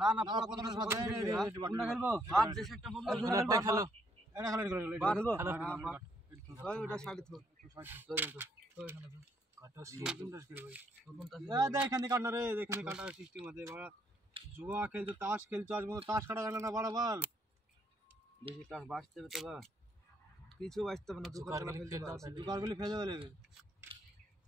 না না প্রথমে সাথে কোনটা খেলবো আর যে একটা বন্ধু খেলো এটা খেলো ওটা সাইডে তো তো এখানে কাটা সিস্টেমটা কি ভাই দেখেন কাটনা রে দেখেন কাটা সিস্টেম আছে বড় জুয়া খেলছো তাস খেলছো আজ মতো তাস কাটা গেল না বরাবর বেশি তাস বাঁচতে হবে তো কিছু বাঁচতে হবে না জুকারগুলি ফেলে দেবে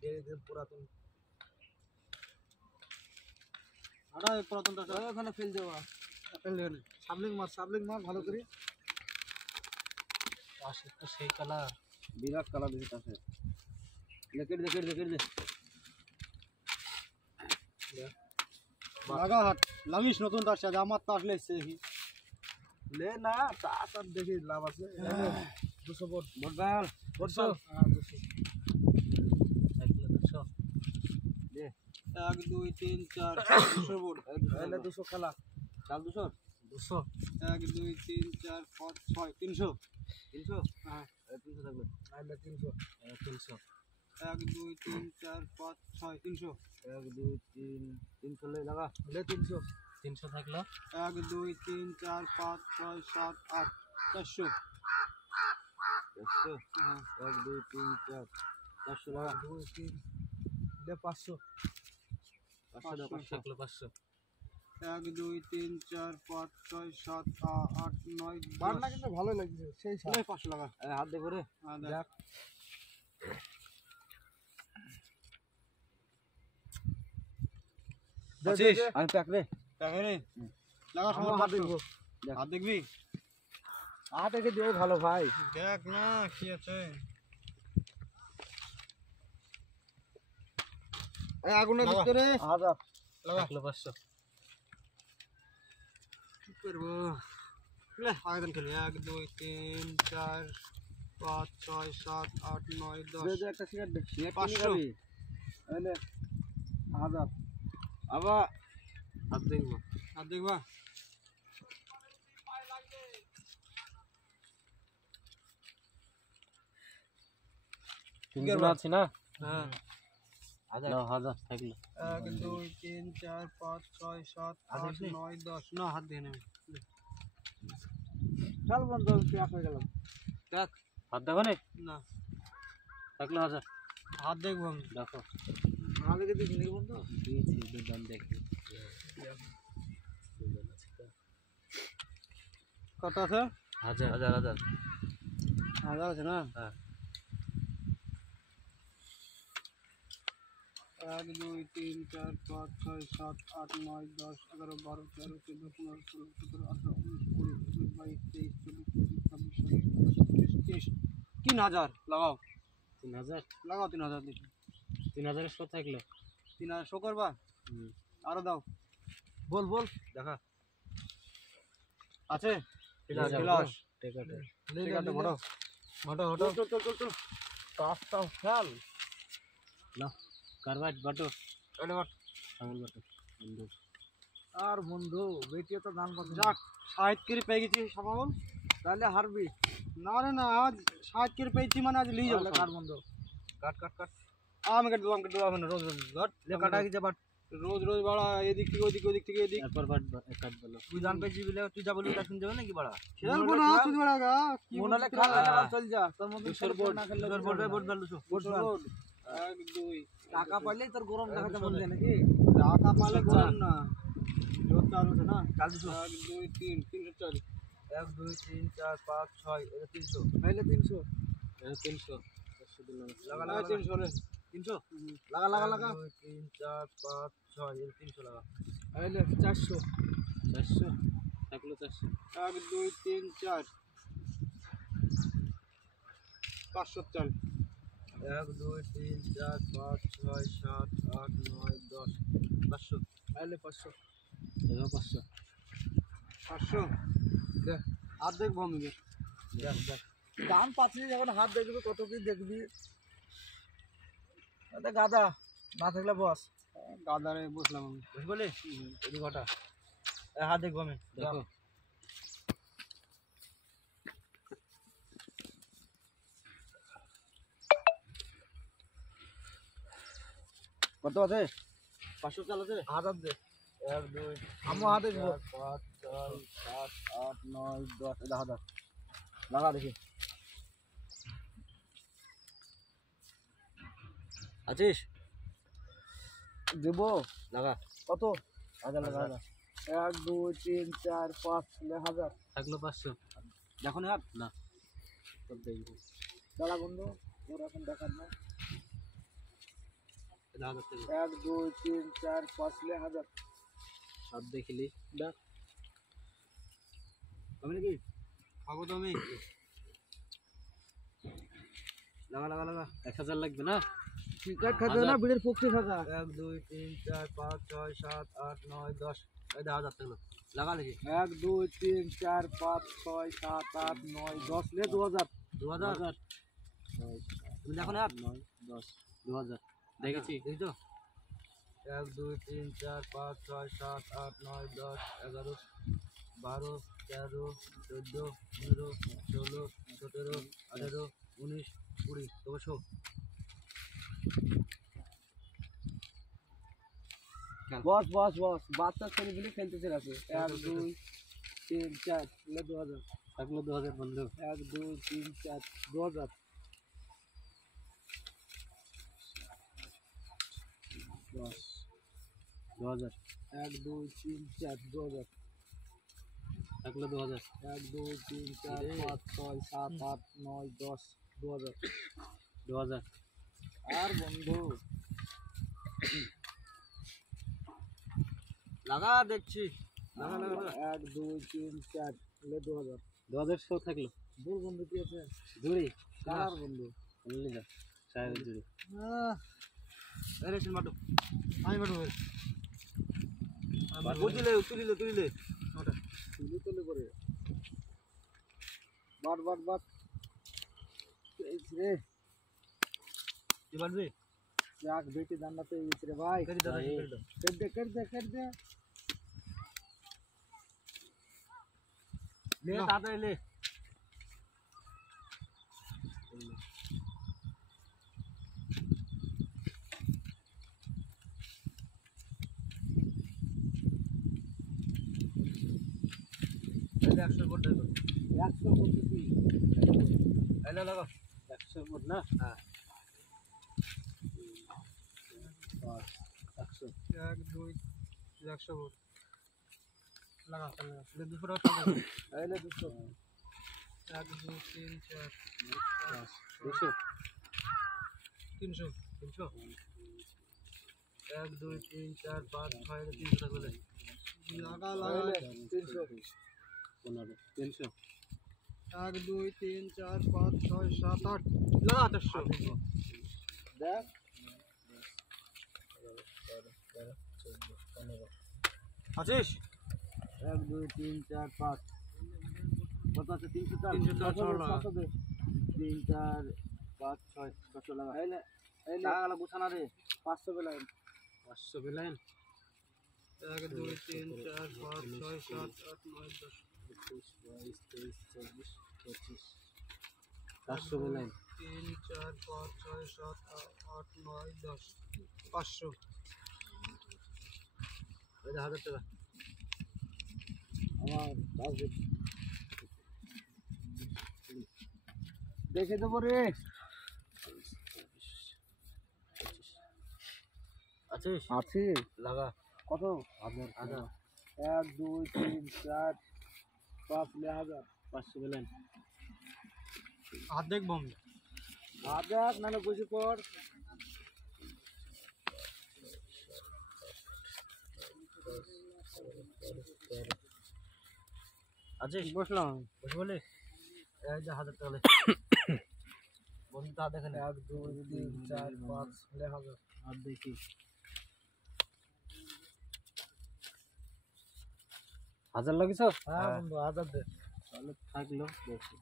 ধীরে পুরাতন আড়া পুরাতনটা ওখানে ফেল দেওয়া ফেল দেবে সাবলিং মার ভালো করে তাসের তো সেই কালার বিরাট কালার দিছে তাসের লেকেট দে লাগা হাত লাগিস নতুন তাস আছে আমার তাস লেছে দেখি ले ना तास अब देखिए लाभ আছে 200 बोट बाल 200 हां 200 साइकिल 200 ले 1 2 3 4 200 बोट पहले 200 খেলা চাল 200 1 2 3 4 5 6 300 हां 300 থাকবে আইলে 300 300 1 2 3 4 5 6 300 1 2 3 300 ले लगा ले 300 300 থাকলো 1 2 3 4 5 6 7 8 400 हां 1 2 3 4 400 लगा 2 3 ले 500 500 500 1 2 3 4 5 6 7 8 9 বাড়না কিন্তু ভালো লাগছে সেই 500 লাগা হাত দে করে হ্যাঁ দেখ আছিস আমি প্যাক রে লাগা সময় হাত দেখবো হাত দেখবি হাত দেখে দিয়ে ভালো ভাই দেখ না কি আছে এই আগুনের ভিতরে হাজার লাগা 500 কি করব লে আগুন খেলি 1 2 3 4 5 6 7 8 9 10 দে একটা সিগারেট দে 500 এলে হাজার আবা হাত দেখবা তিনজন আছে না হ্যাঁ হাজার থাকলো 1 2 3 4 5 6 7 8 9 10 না হাত দিয়ে নেবে চল বন্ধু প্যাক হয়ে গেল দেখ হাত দেখো না থাকলো হাজার হাত দেখবো আমি দেখো হাত দেখে দিবি নাকি বন্ধু দিয়েছি দুজন দেখি কত আছে হাজার আছে না হ্যাঁ 1 2 3 4 5 6 7 8 9 10 11 12 13 14 15 16 17 18 19 20 22 23 24 25 26 27 3000 লাগাও 3000 লাগাও 3000 দেখি 3000 শো থাকলো 3000 শো করবা আরো দাও বল দেখা আছে বিলাস টেকাটে ঘটো চল কাজটা খেল না কারবাট বাটো ওটা বাট আমল বাটো বন্ধু আর বন্ধু বেটিয়ে তো দান করতে যাক 60 করে পেয়ে গেছি সামাল তাহলে হারবি না আজ 60 করে পেয়েছি মানে আজ লিয়ে যাও কার বন্ধু কাট আমি কেটে দেবো না রোজ ঘট ले কাটা কি যাবা রোজ বড়া এদিক থেকে ওদিক থেকে এদিক একবার বাট কাট বলো তুই জান পেয়েছি বলে তুই যা বলি তা শুন যাবে নাকি বড়া খেলবো না তুই বড়াগা কি মনে খা চল যা তোর মধ্যে সরবোর্ড না খেললে বোর্ড বালুছো বোর্ড 1 2 টাকা পাইলে তোর গরম দেখাতে মন যায় নাকি টাকা পাইলে গরম না জোর চালু আছে না চালু 1 2 3 304 1 2 3 4 5 6 এটা 300 পাইলে 300 এটা 300 লাগা 300 রে 300 লাগা 2 3 4 5 6 এটা 300 লাগা পাইলে 400 থাকলো 400 1 2 3 4 500 1 2 3 4 5 6 7 8 9 10 500 আইলে 500 এলো 500 দে হাত দেখবো আমি দেখ দাম পাচ্ছিস যখন হাত দেখবি কত কি দেখবি এটা গাদা না থাকলে বস গাদারে বসলাম আমি বুঝলি এই ঘটা হাত দেখবো আমি দেখো কত আছে 500 চাল আছে 1000 দে 1 2 আমার হাতে 4 5 6 7 8 9 10 10 লাগা দেখি আছিস দেব লাগা কত হাজার লাগা 1 2 3 4 5 1000 থাকলো 500 দেখো না না সব দেখি দাঁড়া বন্ধু ওর এখন দেখার না 1000 টাকা 1 2 3 4 5 1000 সব দেখিলি দেখ আমি নাকি খাবো তো আমি লাগা লাগা লাগা 1000 লাগবে না টিকাট খাজা না বিড়ের পক্ষে খাজা 1 2 3 4 5 6 7 8 9 10 এই 10,000 টাকা লাগা দেখি 1 2 3 4 5 6 7 8 9 10 ले 2000 2000 তুমি দেখো না 9 10 2000 দেখেছি দেখি তো 1 2 3 4 5 6 7 8 9 10 11 12 13 14 15 16 17 18 19 20 200 बस बस बस বাচ্চা ছেলেগুলি খেলতেছে রাতে 1 2 3 4 ले 2000 থাকলো 2000 বন্ধু 1 2 3 4 2000 10 2000 1 2 3 4 2000 থাকলো 2000 1 2 3 4 5 6 7 8 9 10 2000 2000 আর বন্ধু লাগা দেখছি লাগা লাগা 1 2 3 4 ले 2000 2000 শো থাকলো দূর বন্ধু কি আছে জুড়ি কার বন্ধু বললি না সাহেব জুড়ি আহ আরে শুন মাটু আমি বড় তুলিলে তুলিলে তুলিলে ওটা তুলি তুলি করে বাট বাট বাট এই রে কি বলবি যাক বেটি দান্না তো এই রে ভাই করি দাদা कर दे ले दादा ले पहले 100 बोल दे तो 100 করতেছি पहले लगा 100 बोल ना हां 100 1 2 100 बोल लगा लगा ले दूसरा उठा पहले 200 1 2 3 4 200 300 300 1 2 3 4 5 6 300 টাকা ले लगा लगा 300 15 300 1 2 3 4 5 6 7 8 लगा 800 देख आशीष 1 2 3 4 5 बता से 300 300 3 4 5 6 7 लगा এই টাকাগুলো গুছানা রে 500 বেলাইন 500 বেলেন 1 2 3 4 5 6 7 8 9 10 21 22 23 24 25 500 বেলেন 3 4 5 6 7 8 9 10 500 এই 1000 টাকা আমার কাজ দেখে দেবো রে আছিস আছে লাগা কত আধার আধার 1 2 3 4 5 ले 1000 500 বেলেন হাত দেখবো আমি হাত দেখ নাহলে বসে পড় আছিস বসলাম বসে বলে এই যে 1000 টাকা বন্ধু তা দেখেন 1 2 3 4 5 ले 1000 আর দেখি হাজার লাগিস হ্যাঁ বন্ধু 1000 দে তাহলে থাকলো দেখি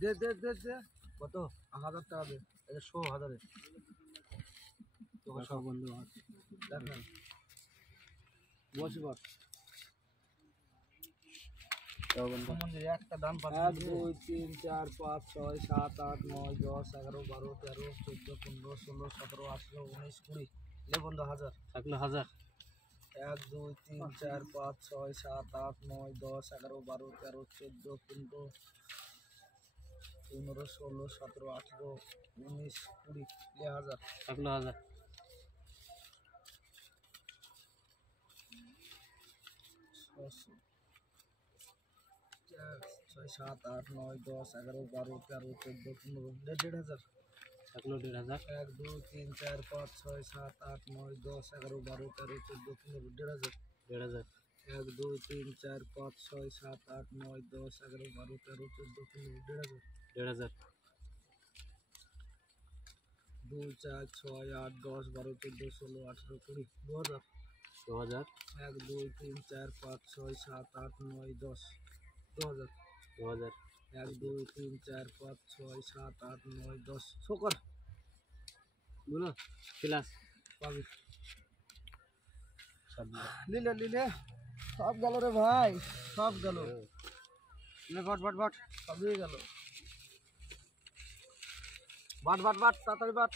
দে দে দে দে কত 1000 টাকা দে এটা 100,000 তোকে সব বন্ধু দেখেন বসে পড় মন্দিরে একটা দাম 1 2 3 4 5 6 7 8 9 10 11 12 13 14 15 16 17 18 19 20 ले বন্ধু 1000 থাকলো 1000 1 2 3 4 5 6 7 8 9 10 11 12 13 14 15 15 16 17 18 19 20 1000 11,000 6 7 8 9 10 11 12 13 14 15 1,500 1,500 1 2 3 4 5 6 7 8 9 10 11 12 13 14 15 1,500 1,500 1 2 3 4 5 6 7 8 9 10 11 12 13 14 15 1,500 1,500 2 4 6 8 10 12 14 16 18 20 2,000 2,000 1 2 3 4 5 6 7 8 9 10 2,000 2,000 1 2 3 4 5 6 7 8 9 10 শোকর বলো ক্লাস পাবি সব লিলে লিলে সব গেল রে ভাই সব গেল লে বট বট বট সবই গেল বাট বাট বাট তাড়াতাড়ি বাট